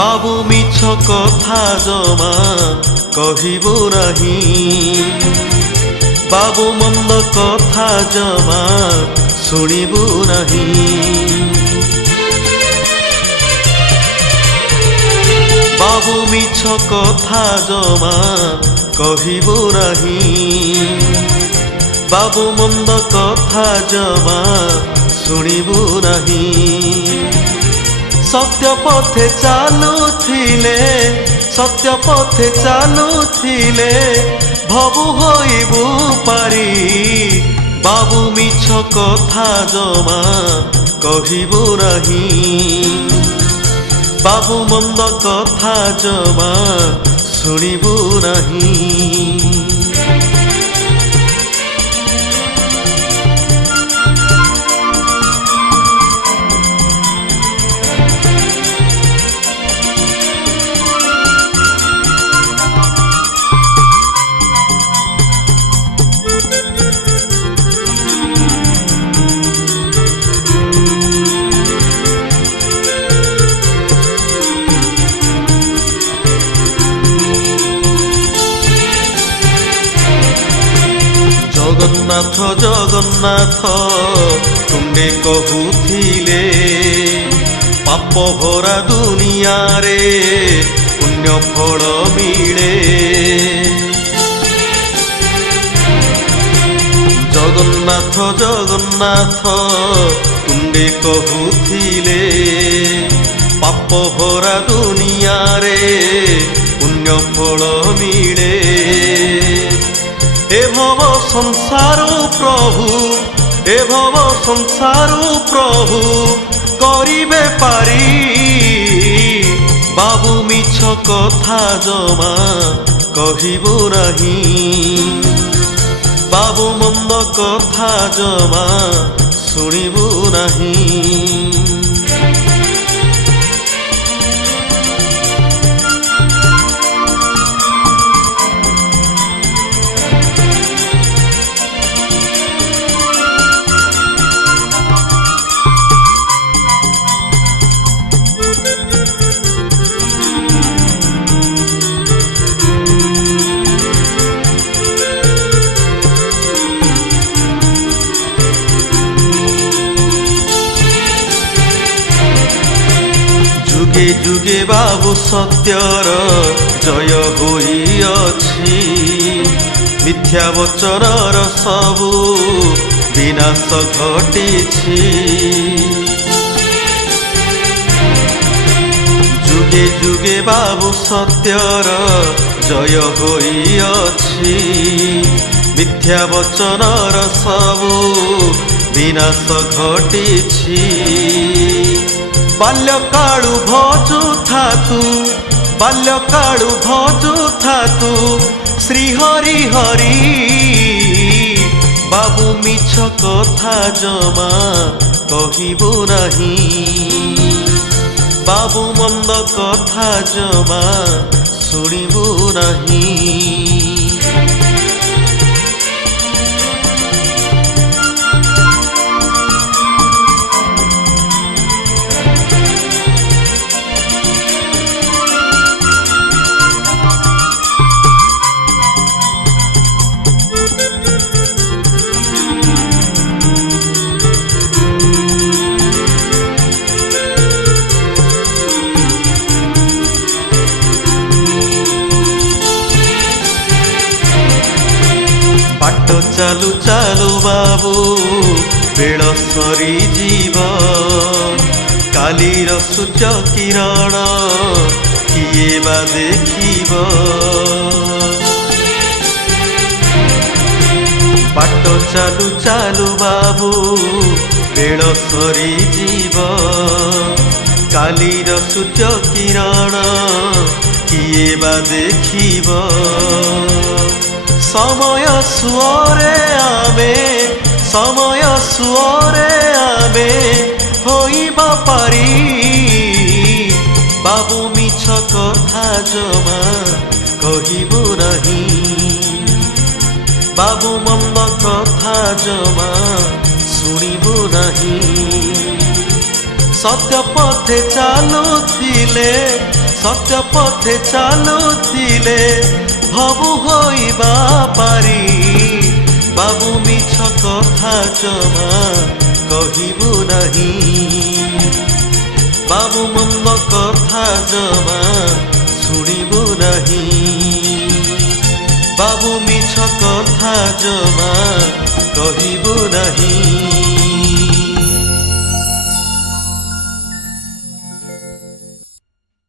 बाबू मिछ कथा जमा कहिबु नहीं, बाबू मंद कथा जमा शुणिबु नहीं। बाबू मिछ कथा जमा कहिबु नहीं, बाबू मंद कथा जमा शुणिबु नहीं। सत्य पथे चालुथिले, सत्य पथे चालुथिले भबु होइबु पारी। बाबू मिछ कथा जमा कहिबु नहीं, बाबू मंद कथा जमा शुणिबु नहीं। जगन्नाथ जगन्नाथ तुंडे कहूथिले, पाप भरा दुनिया रे पुण्य फल मिले। जगन्नाथ जगन्नाथ तुंडे कहूथिले, पाप भरा दुनिया रे पुण्य फल मिले। ए भव संसार प्रभु, ए भव संसार प्रभु करिबे पारी। बाबू मिछ कथा जमा कहिबु नहीं, बाबू मंद कथा जमा शुणिबु नहीं। जुगे जुगे बाबू सत्यर जय होइअछि, मिथ्या वचनर सबु विनाश घटिछि। जुगे जुगे बाबू सत्यर जय होइअछि, मिथ्या वचनर सबु विनाश घटिछि। बाल्यकाळु भजु थातु, बाल्यकाळु भजु थातु श्री हरि हरि। बाबू मिछ कथा जमा कहिबु नहीं, बाबू मंद कथा जमा शुणिबु नहीं। बाट चालू चालू बाबू बेल सरी जीव, कालीर सूर्य किरण किए बा देखिब। बाट चालू चालू बाबू बेल सरी जीव, कालीर सूर्य किरण किए बा देखिब। समय सुअरे आमे, समय सुअरे आमे होइबा पारी। बाबू मिछ कथा जमा कहिबु नहीं, बाबू मंद कथा जमा शुणिबु नहीं। सत्य पथे चालुथिले, ସତ୍ୟ ପଥେ ଚାଲୁଥିଲେ ଭବୁ ହୋଇବା ପାରି ବାବୁ ମିଛ କଥା ଜମା କହିବୁ ନାହିଁ ବାବୁ ମନ୍ଦ କଥା ଜମା ଶୁଣିବୁ ନାହିଁ ବାବୁ ମିଛ କଥା ଜମା କହିବୁ ନାହିଁ।